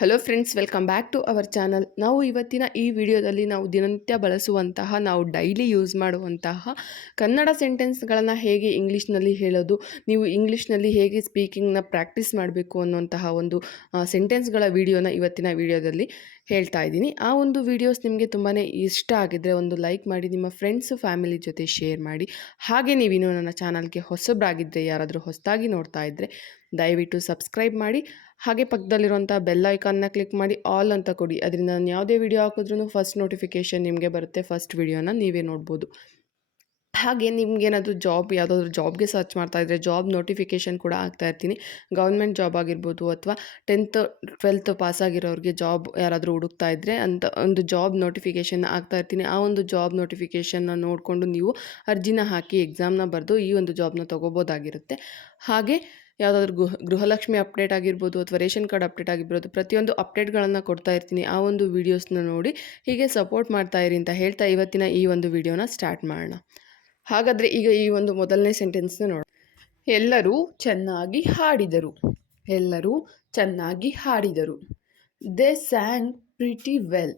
Hello friends, welcome back to our channel. ನಾವು ಇವತ್ತಿನ ಈ ವಿಡಿಯೋದಲ್ಲಿ ನಾವು ದಿನನಿತ್ಯ ಬಳಸುವಂತಹ, ನಾವು ಡೈಲಿ ಯೂಸ್ ಮಾಡುವಂತಹ ಕನ್ನಡ ಸೆಂಟೆನ್ಸ್ಗಳನ್ನು ಹೇಗೆ ಇಂಗ್ಲೀಷ್ನಲ್ಲಿ ಹೇಳೋದು, ನೀವು ಇಂಗ್ಲೀಷ್ನಲ್ಲಿ ಹೇಗೆ ಸ್ಪೀಕಿಂಗ್ನ ಪ್ರಾಕ್ಟೀಸ್ ಮಾಡಬೇಕು ಅನ್ನುವಂತಹ ಒಂದು ಸೆಂಟೆನ್ಸ್ಗಳ ವಿಡಿಯೋನ ಇವತ್ತಿನ ವಿಡಿಯೋದಲ್ಲಿ ಹೇಳ್ತಾ ಇದ್ದೀನಿ. ಆ ಒಂದು ವಿಡಿಯೋಸ್ ನಿಮಗೆ ತುಂಬಾ ಇಷ್ಟ ಆಗಿದ್ದರೆ ಒಂದು ಲೈಕ್ ಮಾಡಿ, ನಿಮ್ಮ ಫ್ರೆಂಡ್ಸು ಫ್ಯಾಮಿಲಿ ಜೊತೆ ಶೇರ್ ಮಾಡಿ. ಹಾಗೆ ನೀವಿನ್ನೂ ನನ್ನ ಚಾನಲ್ಗೆ ಹೊಸಬ್ರಾಗಿದ್ದರೆ, ಯಾರಾದರೂ ಹೊಸದಾಗಿ ನೋಡ್ತಾ ಇದ್ದರೆ ದಯವಿಟ್ಟು ಸಬ್ಸ್ಕ್ರೈಬ್ ಮಾಡಿ. ಹಾಗೆ ಪಕ್ಕದಲ್ಲಿರುವಂಥ ಬೆಲ್ ಐಕಾನ್ನ ಕ್ಲಿಕ್ ಮಾಡಿ ಆಲ್ ಅಂತ ಕೊಡಿ. ಅದರಿಂದ ನಾನು ಯಾವುದೇ ವಿಡಿಯೋ ಹಾಕಿದ್ರೂ ಫಸ್ಟ್ ನೋಟಿಫಿಕೇಷನ್ ನಿಮಗೆ ಬರುತ್ತೆ. ಫಸ್ಟ್ ವಿಡಿಯೋನ ನೀವೇ ನೋಡ್ಬೋದು. ಹಾಗೆ ನಿಮ್ಗೇನಾದರೂ ಯಾವುದಾದ್ರೂ ಜಾಬ್ಗೆ ಸರ್ಚ್ ಮಾಡ್ತಾ ಇದ್ದರೆ ಜಾಬ್ ನೋಟಿಫಿಕೇಷನ್ ಕೂಡ ಆಗ್ತಾ ಇರ್ತೀನಿ. ಗೌರ್ಮೆಂಟ್ ಜಾಬ್ ಆಗಿರ್ಬೋದು, ಅಥವಾ 10th 12th ಪಾಸಾಗಿರೋರಿಗೆ ಜಾಬ್ ಯಾರಾದರೂ ಹುಡುಕ್ತಾ ಇದ್ದರೆ ಅಂತ ಒಂದು ಜಾಬ್ ನೋಟಿಫಿಕೇಷನ್ ಆಗ್ತಾ ಇರ್ತೀನಿ. ಆ ಒಂದು ಜಾಬ್ ನೋಟಿಫಿಕೇಷನ್ನ ನೋಡಿಕೊಂಡು ನೀವು ಅರ್ಜಿನ ಹಾಕಿ ಎಕ್ಸಾಮ್ನ ಬರೆದು ಈ ಒಂದು ಜಾಬ್ನ ತೊಗೋಬೋದಾಗಿರುತ್ತೆ. ಹಾಗೆ ಯಾವುದಾದ್ರೂ ಗೃಹಲಕ್ಷ್ಮಿ ಅಪ್ಡೇಟ್ ಆಗಿರ್ಬೋದು, ಅಥವಾ ರೇಷನ್ ಕಾರ್ಡ್ ಅಪ್ಡೇಟ್ ಆಗಿರ್ಬೋದು, ಪ್ರತಿಯೊಂದು ಅಪ್ಡೇಟ್ಗಳನ್ನು ಕೊಡ್ತಾ ಇರ್ತೀನಿ. ಆ ಒಂದು ವೀಡಿಯೋಸ್ನ ನೋಡಿ ಹೀಗೆ ಸಪೋರ್ಟ್ ಮಾಡ್ತಾ ಇರಿ ಅಂತ ಹೇಳ್ತಾ ಇವತ್ತಿನ ಈ ಒಂದು ವಿಡಿಯೋನ ಸ್ಟಾರ್ಟ್ ಮಾಡೋಣ. ಹಾಗಾದರೆ ಈಗ ಈ ಒಂದು ಮೊದಲನೇ ಸೆಂಟೆನ್ಸ್ನ ನೋಡಿ. ಎಲ್ಲರೂ ಚೆನ್ನಾಗಿ ಹಾಡಿದರು. ಎಲ್ಲರೂ ಚೆನ್ನಾಗಿ ಹಾಡಿದರು. They sang pretty well.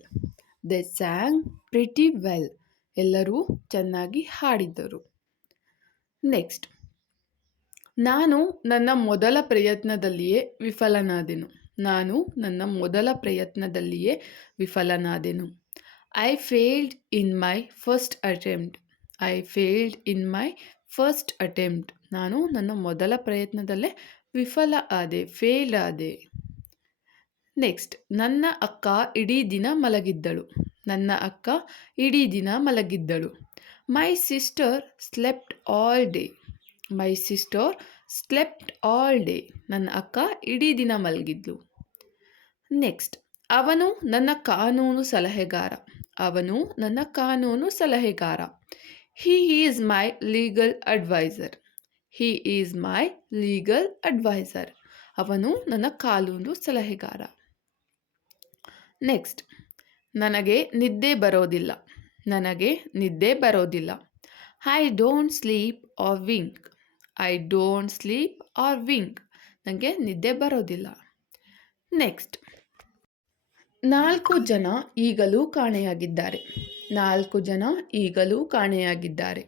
They sang pretty well. ಎಲ್ಲರೂ ಚೆನ್ನಾಗಿ ಹಾಡಿದರು. ನೆಕ್ಸ್ಟ್, ನಾನು ನನ್ನ ಮೊದಲ ಪ್ರಯತ್ನದಲ್ಲಿಯೇ ವಿಫಲನಾದೆನು. ನಾನು ನನ್ನ ಮೊದಲ ಪ್ರಯತ್ನದಲ್ಲಿಯೇ ವಿಫಲನಾದೆನು. I failed in my first attempt. I failed in my first attempt. ನಾನು ನನ್ನ ಮೊದಲ ಪ್ರಯತ್ನದಲ್ಲೇ ವಿಫಲ ಆದೆ, ಫೇಲ್ ಆದೆ. ನೆಕ್ಸ್ಟ್, ನನ್ನ ಅಕ್ಕ ಇಡೀ ದಿನ ಮಲಗಿದ್ದಳು. ನನ್ನ ಅಕ್ಕ ಇಡೀ ದಿನ ಮಲಗಿದ್ದಳು. My sister slept all day. My sister slept all day. ನನ್ನ ಅಕ್ಕ ಇಡೀ ದಿನ ಮಲಗಿದ್ಲು. ನೆಕ್ಸ್ಟ್, ಅವನು ನನ್ನ ಕಾನೂನು ಸಲಹೆಗಾರ. ಅವನು ನನ್ನ ಕಾನೂನು ಸಲಹೆಗಾರ. He is my legal adviser. He is my legal adviser. ಅವನು ನನ್ನ ಕಾನೂನು ಸಲಹೆಗಾರ. ನೆಕ್ಸ್ಟ್, ನನಗೆ ನಿದ್ದೆ ಬರೋದಿಲ್ಲ. ನನಗೆ ನಿದ್ದೆ ಬರೋದಿಲ್ಲ. I don't sleep or Wynk. I don't sleep or Wynk. ನನಗೆ ನಿದ್ದೆ ಬರೋದಿಲ್ಲ. ನೆಕ್ಸ್ಟ್, 4 ಜನ ಈಗಲೂ ಕಾಣೆಯಾಗಿದ್ದಾರೆ. 4 ಜನ ಈಗಲೂ ಕಾಣೆಯಾಗಿದ್ದಾರೆ.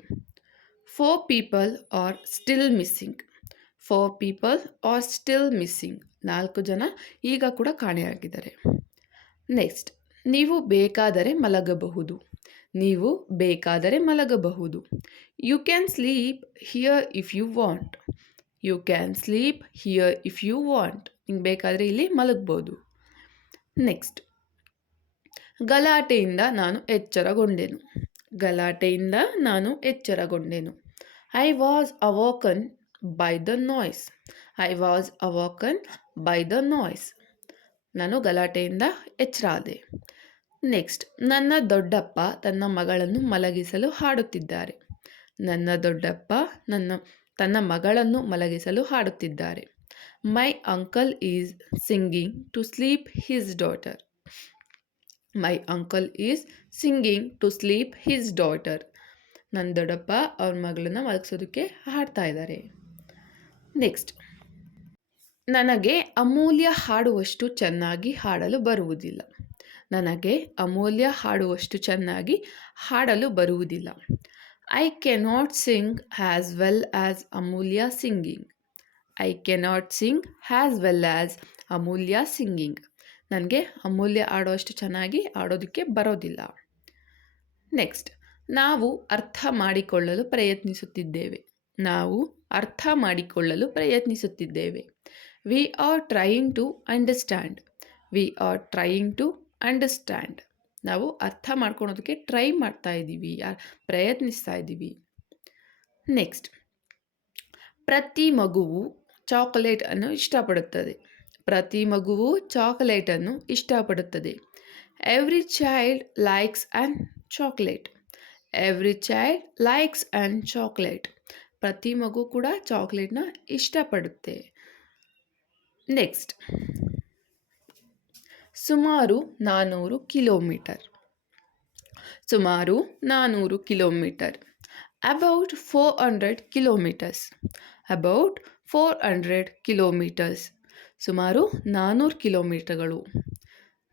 4 people are still missing. 4 people are still missing. 4 ಜನ ಈಗ ಕೂಡ ಕಾಣೆಯಾಗಿದ್ದಾರೆ. ನೆಕ್ಸ್ಟ್, ನೀವು ಬೇಕಾದರೆ ಮಲಗಬಹುದು. ನೀವು ಬೇಕಾದರೆ ಮಲಗಬಹುದು. You can sleep here if you want. You can sleep here if you want. ನಿಂಗೆ ಬೇಕಾದರೆ ಇಲ್ಲಿ ಮಲಗ್ಬೋದು. ನೆಕ್ಸ್ಟ್, ಗಲಾಟೆಯಿಂದ ನಾನು ಎಚ್ಚರಗೊಂಡೆನು. ಗಲಾಟೆಯಿಂದ ನಾನು ಎಚ್ಚರಗೊಂಡೆನು. I was awaken by the noise. I was awaken by the noise. ನಾನು ಗಲಾಟೆಯಿಂದ ಎಚ್ಚರ ಆದೆ. ನೆಕ್ಸ್ಟ್, ನನ್ನ ದೊಡ್ಡಪ್ಪ ತನ್ನ ಮಗಳನ್ನು ಮಲಗಿಸಲು ಹಾಡುತ್ತಿದ್ದಾರೆ. ನನ್ನ ದೊಡ್ಡಪ್ಪ ತನ್ನ ಮಗಳನ್ನು ಮಲಗಿಸಲು ಹಾಡುತ್ತಿದ್ದಾರೆ. My uncle is singing to sleep his daughter. My uncle is singing to sleep his daughter. ನನ್ನ ದೊಡ್ಡಪ್ಪ ಅವ್ರ ಮಗಳನ್ನ ಮಲಗಿಸೋದಕ್ಕೆ ಹಾಡ್ತಾ ಇದ್ದಾರೆ. ನೆಕ್ಸ್ಟ್, ನನಗೆ ಅಮೂಲ್ಯ ಹಾಡುವಷ್ಟು ಚೆನ್ನಾಗಿ ಹಾಡಲು ಬರುವುದಿಲ್ಲ. ನನಗೆ ಅಮೂಲ್ಯ ಹಾಡುವಷ್ಟು ಚೆನ್ನಾಗಿ ಹಾಡಲು ಬರುವುದಿಲ್ಲ. I cannot Singh as well as Amulya singing. I cannot Singh as well as Amulya singing. ನನಗೆ ಅಮೂಲ್ಯ ಆಡೋಷ್ಟು ಚೆನ್ನಾಗಿ ಆಡೋದಕ್ಕೆ ಬರೋದಿಲ್ಲ. ನೆಕ್ಸ್ಟ್, ನಾವು ಅರ್ಥ ಮಾಡಿಕೊಳ್ಳಲು ಪ್ರಯತ್ನಿಸುತ್ತಿದ್ದೇವೆ. ನಾವು ಅರ್ಥ ಮಾಡಿಕೊಳ್ಳಲು ಪ್ರಯತ್ನಿಸುತ್ತಿದ್ದೇವೆ. We are trying to understand. We are trying to understand. ನಾವು ಅರ್ಥ ಮಾಡ್ಕೊಳೋದಕ್ಕೆ ಟ್ರೈ ಮಾಡ್ತಾ ಇದ್ದೀವಿ, ಪ್ರಯತ್ನಿಸ್ತಾ ಇದ್ದೀವಿ. ನೆಕ್ಸ್ಟ್, ಪ್ರತಿ ಮಗುವು ಚಾಕೊಲೇಟನ್ನು ಇಷ್ಟಪಡುತ್ತದೆ. ಪ್ರತಿ ಮಗುವು ಚಾಕೊಲೇಟನ್ನು ಇಷ್ಟಪಡುತ್ತದೆ. Every child likes an chocolate. Every child likes an chocolate. ಪ್ರತಿ ಮಗು ಕೂಡ ಚಾಕ್ಲೇಟ್ನ ಇಷ್ಟಪಡುತ್ತೆ. ನೆಕ್ಸ್ಟ್, ಸುಮಾರು 400 ಕಿಲೋಮೀಟರ್. ಸುಮಾರು 400 kilometre. About 400 kilometres. About 400 kilometres. ಸುಮಾರು 400 ಕಿಲೋಮೀಟರ್ಗಳು.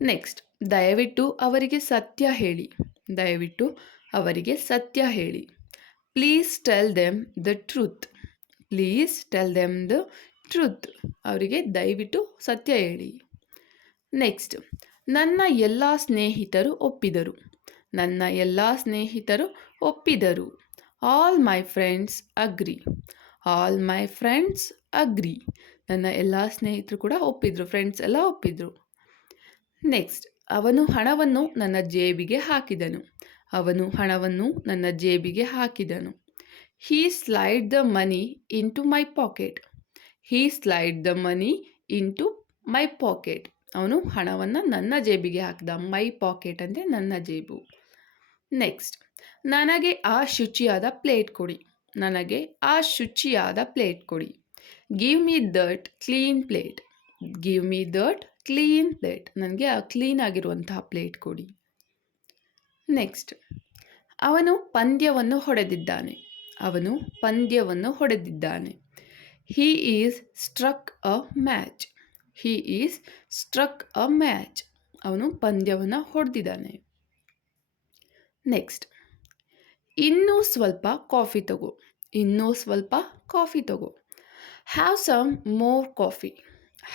ನೆಕ್ಸ್ಟ್, ದಯವಿಟ್ಟು ಅವರಿಗೆ ಸತ್ಯ ಹೇಳಿ. ದಯವಿಟ್ಟು ಅವರಿಗೆ ಸತ್ಯ ಹೇಳಿ. Please tell them the truth. Please tell them the truth. ಅವರಿಗೆ ದಯವಿಟ್ಟು ಸತ್ಯ ಹೇಳಿ. ನೆಕ್ಸ್ಟ್, ನನ್ನ ಎಲ್ಲ ಸ್ನೇಹಿತರು ಒಪ್ಪಿದರು. ನನ್ನ ಎಲ್ಲ ಸ್ನೇಹಿತರು ಒಪ್ಪಿದರು. All my friends agree. All my friends agree. ನನ್ನ ಎಲ್ಲ ಸ್ನೇಹಿತರು ಕೂಡ ಒಪ್ಪಿದರು, ಫ್ರೆಂಡ್ಸ್ ಎಲ್ಲ ಒಪ್ಪಿದರು. ನೆಕ್ಸ್ಟ್, ಅವನು ಹಣವನ್ನು ನನ್ನ ಜೇಬಿಗೆ ಹಾಕಿದನು. ಅವನು ಹಣವನ್ನು ನನ್ನ ಜೇಬಿಗೆ ಹಾಕಿದನು. He slide the money in to my pocket. He slide the money in to my pocket. ಅವನು ಹಣವನ್ನು ನನ್ನ ಜೇಬಿಗೆ ಹಾಕಿದ. ಮೈ ಪಾಕೆಟ್ ಅಂದರೆ ನನ್ನ ಜೇಬು. ನೆಕ್ಸ್ಟ್, ನನಗೆ ಆ ಶುಚಿಯಾದ ಪ್ಲೇಟ್ ಕೊಡಿ. ನನಗೆ ಆ ಶುಚಿಯಾದ ಪ್ಲೇಟ್ ಕೊಡಿ. Give me that clean plate. Give me that clean plate. ನನಗೆ ಆ ಕ್ಲೀನ್ ಆಗಿರುವಂತಹ ಪ್ಲೇಟ್ ಕೊಡಿ. ನೆಕ್ಸ್ಟ್, ಅವನು ಪಂದ್ಯವನ್ನು ಹೊಡೆದಿದ್ದಾನೆ. ಅವನು ಪಂದ್ಯವನ್ನು ಹೊಡೆದಿದ್ದಾನೆ. He is struck a match. He is struck a match. ಅವನು ಪಂದ್ಯವನ್ನು ಹೊಡೆದಿದ್ದಾನೆ. ನೆಕ್ಸ್ಟ್, ಇನ್ನೂ ಸ್ವಲ್ಪ ಕಾಫಿ ತಗೋ. ಇನ್ನೂ ಸ್ವಲ್ಪ ಕಾಫಿ ತಗೋ. Have some more coffee.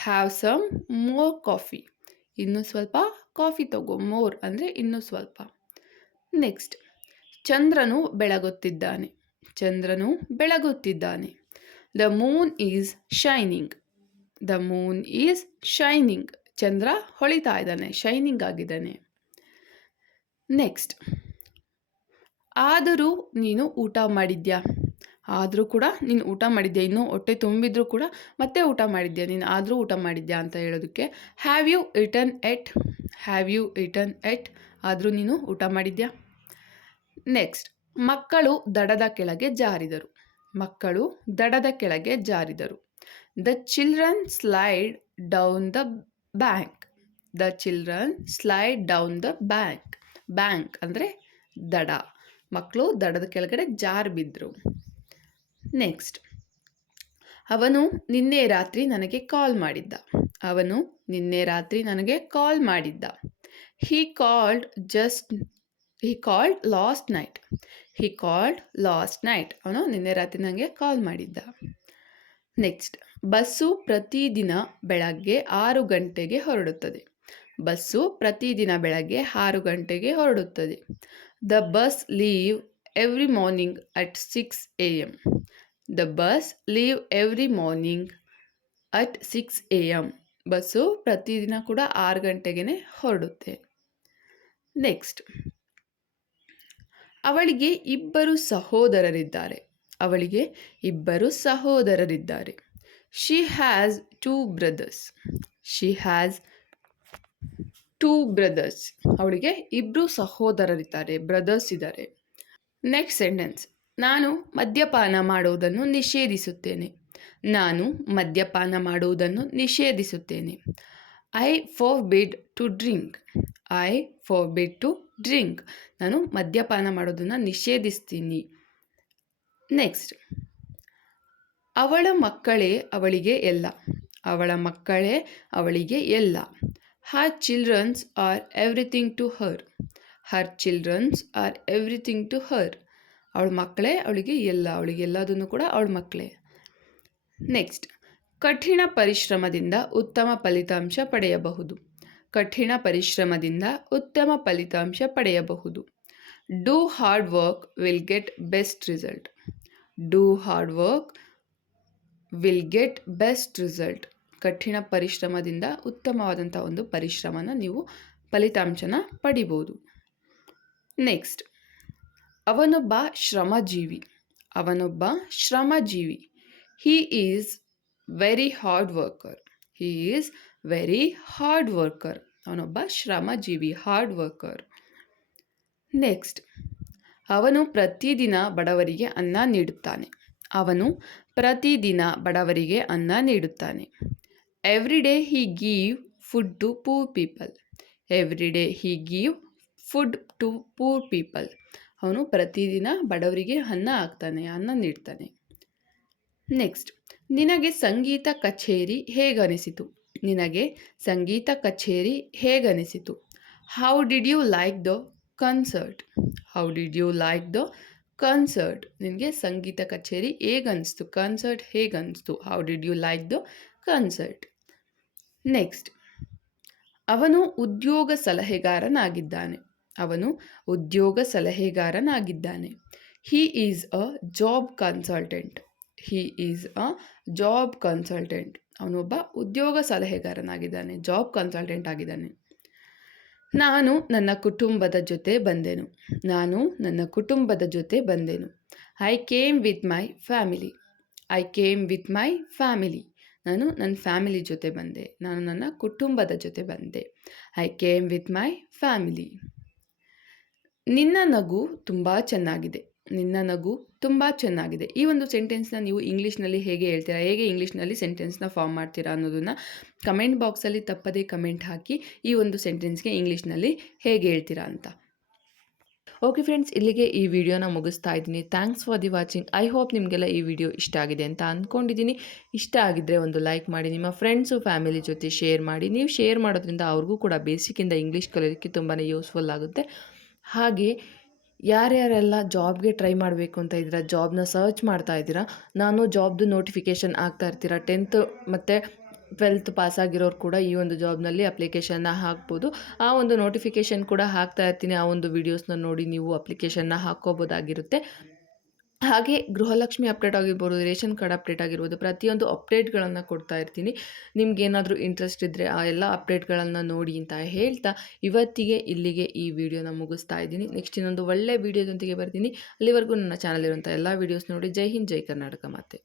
Have some more coffee. ಇನ್ನೂ ಸ್ವಲ್ಪ ಕಾಫಿ ತಗೋ. ಮೋರ್ ಅಂದರೆ ಇನ್ನೂ ಸ್ವಲ್ಪ. ನೆಕ್ಸ್ಟ್, ಚಂದ್ರನು ಬೆಳಗುತ್ತಿದ್ದಾನೆ. ಚಂದ್ರನು ಬೆಳಗುತ್ತಿದ್ದಾನೆ. The moon is shining. The moon is shining. ಚಂದ್ರ ಹೊಳಿತಾ ಇದ್ದಾನೆ, ಶೈನಿಂಗ್ ಆಗಿದ್ದಾನೆ. ನೆಕ್ಸ್ಟ್, ಆದರೂ ನೀನು ಊಟ ಮಾಡಿದ್ಯಾ. ಆದರೂ ಕೂಡ ನೀನು ಊಟ ಮಾಡಿದ್ಯಾ. ಇನ್ನೂ ಹೊಟ್ಟೆ ತುಂಬಿದ್ರೂ ಕೂಡ ಮತ್ತೆ ಊಟ ಮಾಡಿದ್ಯಾ. ನೀನು ಆದರೂ ಊಟ ಮಾಡಿದ್ಯಾ ಅಂತ ಹೇಳೋದಕ್ಕೆ have you eaten yet. Have you eaten yet. ಆದರೂ ನೀನು ಊಟ ಮಾಡಿದ್ಯಾ. ನೆಕ್ಸ್ಟ್, ಮಕ್ಕಳು ದಡದ ಕೆಳಗೆ ಜಾರಿದರು. ಮಕ್ಕಳು ದಡದ ಕೆಳಗೆ ಜಾರಿದರು. The children slide down the bank. The children slide down the bank. Bank ಅಂದರೆ ದಡ. ಮಕ್ಕಳು ದಡದ ಕೆಳಗಡೆ ಜಾರಿ ಬಿದ್ದರು. ನೆಕ್ಸ್ಟ್, ಅವನು ನಿನ್ನೆ ರಾತ್ರಿ ನನಗೆ ಕಾಲ್ ಮಾಡಿದ್ದ. ಅವನು ನಿನ್ನೆ ರಾತ್ರಿ ನನಗೆ ಕಾಲ್ ಮಾಡಿದ್ದ. He called last night. He called last night. ಅವನು ನಿನ್ನೆ ರಾತ್ರಿ ನನಗೆ ಕಾಲ್ ಮಾಡಿದ್ದ. ನೆಕ್ಸ್ಟ್, ಬಸ್ಸು ಪ್ರತಿದಿನ ಬೆಳಗ್ಗೆ 6 ಗಂಟೆಗೆ ಹೊರಡುತ್ತದೆ. ಬಸ್ಸು ಪ್ರತಿದಿನ ಬೆಳಗ್ಗೆ 6 ಗಂಟೆಗೆ ಹೊರಡುತ್ತದೆ. The bus leave every morning at 6 AM. The bus leave every morning at 6 AM. Bus ಪ್ರತಿದಿನ ಕೂಡ 6 ಗಂಟೆಗೆ ಹೊರಡುತ್ತೆ. ನೆಕ್ಸ್ಟ್, ಅವಳಿಗೆ 2 ಸಹೋದರರಿದ್ದಾರೆ. ಅವಳಿಗೆ 2 ಸಹೋದರರಿದ್ದಾರೆ. She has 2 brothers. She has 2 brothers. ಅವಳಿಗೆ 2 ಸಹೋದರರಿದ್ದಾರೆ, ಬ್ರದರ್ಸ್ ಇದ್ದಾರೆ. ನೆಕ್ಸ್ಟ್ ಸೆಂಟೆನ್ಸ್, ನಾನು ಮದ್ಯಪಾನ ಮಾಡುವುದನ್ನು ನಿಷೇಧಿಸುತ್ತೇನೆ. ನಾನು ಮದ್ಯಪಾನ ಮಾಡುವುದನ್ನು ನಿಷೇಧಿಸುತ್ತೇನೆ. I forbid to drink. I forbid to drink. ನಾನು ಮದ್ಯಪಾನ ಮಾಡೋದನ್ನು ನಿಷೇಧಿಸ್ತೀನಿ. ನೆಕ್ಸ್ಟ್, ಅವಳ ಮಕ್ಕಳೇ ಅವಳಿಗೆ ಎಲ್ಲ. ಅವಳ ಮಕ್ಕಳೇ ಅವಳಿಗೆ ಎಲ್ಲ. Her childrens are everything to her. Her childrens are everything to her. ಅವಳ ಮಕ್ಕಳೇ ಅವಳಿಗೆ ಎಲ್ಲ. ಅವಳಿಗೆ ಎಲ್ಲದನ್ನು ಕೂಡ ಅವಳ ಮಕ್ಕಳೇ. ನೆಕ್ಸ್ಟ್, ಕಠಿಣ ಪರಿಶ್ರಮದಿಂದ ಉತ್ತಮ ಫಲಿತಾಂಶ ಪಡೆಯಬಹುದು. ಕಠಿಣ ಪರಿಶ್ರಮದಿಂದ ಉತ್ತಮ ಫಲಿತಾಂಶ ಪಡೆಯಬಹುದು. Do hard work will get best result. Do hard work will get best result. ಕಠಿಣ ಪರಿಶ್ರಮದಿಂದ ಉತ್ತಮವಾದಂಥ ಒಂದು ಪರಿಶ್ರಮನ ನೀವು ಫಲಿತಾಂಶನ ಪಡಿಬೋದು. ನೆಕ್ಸ್ಟ್, ಅವನೊಬ್ಬ ಶ್ರಮಜೀವಿ. ಅವನೊಬ್ಬ ಶ್ರಮಜೀವಿ. He is very hard worker. He is very hard worker. ಅವನೊಬ್ಬ ಶ್ರಮಜೀವಿ, ಹಾರ್ಡ್ ವರ್ಕರ್. ನೆಕ್ಸ್ಟ್, ಅವನು ಪ್ರತಿದಿನ ಬಡವರಿಗೆ ಅನ್ನ ನೀಡುತ್ತಾನೆ. ಅವನು ಪ್ರತಿದಿನ ಬಡವರಿಗೆ ಅನ್ನ ನೀಡುತ್ತಾನೆ. Every day he give food to poor people. Every day he give food to poor people. ಅವನು ಪ್ರತಿದಿನ ಬಡವರಿಗೆ ಅನ್ನ ನೀಡ್ತಾನೆ. ನೆಕ್ಸ್ಟ್, ನಿನಗೆ ಸಂಗೀತ ಕಚೇರಿ ಹೇಗನಿಸಿತು. ನಿನಗೆ ಸಂಗೀತ ಕಚೇರಿ ಹೇಗನಿಸಿತು? How did you like the concert? How did you like the concert? ನಿನಗೆ ಸಂಗೀತ ಕಚೇರಿ ಹೇಗನ್ನಿಸ್ತು? ಕನ್ಸರ್ಟ್ ಹೇಗನ್ನಿಸ್ತು? How did you like the concert? Next, ಅವನು ಉದ್ಯೋಗ ಸಲಹೆಗಾರನಾಗಿದ್ದಾನೆ. ಅವನು ಉದ್ಯೋಗ ಸಲಹೆಗಾರನಾಗಿದ್ದಾನೆ. He is a job consultant. He is a job consultant. ಅವನೊಬ್ಬ ಉದ್ಯೋಗ ಸಲಹೆಗಾರನಾಗಿದ್ದಾನೆ, ಜಾಬ್ ಕನ್ಸಲ್ಟೆಂಟ್ ಆಗಿದ್ದಾನೆ. ನಾನು ನನ್ನ ಕುಟುಂಬದ ಜೊತೆ ಬಂದೆನು. ನಾನು ನನ್ನ ಕುಟುಂಬದ ಜೊತೆ ಬಂದೆನು. I came with my family. I came with my family. ನಾನು ನನ್ನ ಫ್ಯಾಮಿಲಿ ಜೊತೆ ಬಂದೆ. ನಾನು ನನ್ನ ಕುಟುಂಬದ ಜೊತೆ ಬಂದೆ. I came with my family. ನಿನ್ನ ನಗು ತುಂಬ ಚೆನ್ನಾಗಿದೆ. ನಿನ್ನ ನಗು ತುಂಬ ಚೆನ್ನಾಗಿದೆ. ಈ ಒಂದು ಸೆಂಟೆನ್ಸ್ನ ನೀವು ಇಂಗ್ಲೀಷ್ನಲ್ಲಿ ಹೇಗೆ ಹೇಳ್ತೀರಾ, ಹೇಗೆ ಇಂಗ್ಲೀಷ್ನಲ್ಲಿ ಸೆಂಟೆನ್ಸ್ನ ಫಾರ್ಮ್ ಮಾಡ್ತೀರಾ ಅನ್ನೋದನ್ನು ಕಮೆಂಟ್ ಬಾಕ್ಸಲ್ಲಿ ತಪ್ಪದೇ ಕಮೆಂಟ್ ಹಾಕಿ. ಈ ಒಂದು ಸೆಂಟೆನ್ಸ್ಗೆ ಇಂಗ್ಲೀಷ್ನಲ್ಲಿ ಹೇಗೆ ಹೇಳ್ತೀರಾ ಅಂತ. ಓಕೆ ಫ್ರೆಂಡ್ಸ್, ಇಲ್ಲಿಗೆ ಈ ವಿಡಿಯೋನ ಮುಗಿಸ್ತಾ ಇದ್ದೀನಿ. Thanks for the watching. I hope ನಿಮಗೆಲ್ಲ ಈ ವಿಡಿಯೋ ಇಷ್ಟ ಆಗಿದೆ ಅಂತ ಅಂದ್ಕೊಂಡಿದ್ದೀನಿ. ಇಷ್ಟ ಆಗಿದ್ದರೆ ಒಂದು ಲೈಕ್ ಮಾಡಿ, ನಿಮ್ಮ ಫ್ರೆಂಡ್ಸು ಫ್ಯಾಮಿಲಿ ಜೊತೆ ಶೇರ್ ಮಾಡಿ. ನೀವು ಶೇರ್ ಮಾಡೋದ್ರಿಂದ ಅವ್ರಿಗೂ ಕೂಡ ಬೇಸಿಕ್ಕಿಂದ ಇಂಗ್ಲೀಷ್ ಕಲಿಯೋದಕ್ಕೆ ತುಂಬಾ ಯೂಸ್ಫುಲ್ ಆಗುತ್ತೆ. ಹಾಗೆ ಯಾರ್ಯಾರೆಲ್ಲ ಜಾಬ್ಗೆ ಟ್ರೈ ಮಾಡಬೇಕು ಅಂತ ಇದ್ದೀರಾ, ಜಾಬ್ನ ಸರ್ಚ್ ಮಾಡ್ತಾ ಇದ್ದೀರಾ, ನಾನು ಜಾಬ್ದು ನೋಟಿಫಿಕೇಷನ್ ಆಗ್ತಾ ಇರ್ತೀರ. 10th ಮತ್ತು 12th ಪಾಸಾಗಿರೋರು ಕೂಡ ಈ ಒಂದು ಜಾಬ್ನಲ್ಲಿ ಅಪ್ಲಿಕೇಶನ್ನ ಹಾಕ್ಬೋದು. ಆ ಒಂದು ನೋಟಿಫಿಕೇಷನ್ ಕೂಡ ಹಾಕ್ತಾ ಇರ್ತೀನಿ. ಆ ಒಂದು ವೀಡಿಯೋಸ್ನ ನೋಡಿ ನೀವು ಅಪ್ಲಿಕೇಶನ್ನ ಹಾಕ್ಕೋಬೋದಾಗಿರುತ್ತೆ. ಹಾಗೆ ಗೃಹಲಕ್ಷ್ಮಿ ಅಪ್ಡೇಟ್ ಆಗಿರ್ಬೋದು, ರೇಷನ್ ಕಾರ್ಡ್ ಅಪ್ಡೇಟ್ ಆಗಿರ್ಬೋದು, ಪ್ರತಿಯೊಂದು ಅಪ್ಡೇಟ್ಗಳನ್ನು ಕೊಡ್ತಾ ಇರ್ತೀನಿ. ನಿಮ್ಗೇನಾದರೂ ಇಂಟ್ರೆಸ್ಟ್ ಇದ್ದರೆ ಆ ಎಲ್ಲ ಅಪ್ಡೇಟ್ಗಳನ್ನು ನೋಡಿ ಅಂತ ಹೇಳ್ತಾ ಇವತ್ತಿಗೆ ಇಲ್ಲಿಗೆ ಈ ವಿಡಿಯೋನ ಮುಗಿಸ್ತಾ ಇದ್ದೀನಿ. ನೆಕ್ಸ್ಟ್ ಇನ್ನೊಂದು ಒಳ್ಳೆ ವೀಡಿಯೋದೊಂದಿಗೆ ಬರ್ತೀನಿ. ಅಲ್ಲಿವರೆಗೂ ನನ್ನ ಚಾನಲ್ ಇರುವಂಥ ಎಲ್ಲ ವೀಡಿಯೋಸ್ ನೋಡಿ. ಜೈ ಹಿಂದ್, ಜೈ ಕರ್ನಾಟಕ ಮಾತೆ.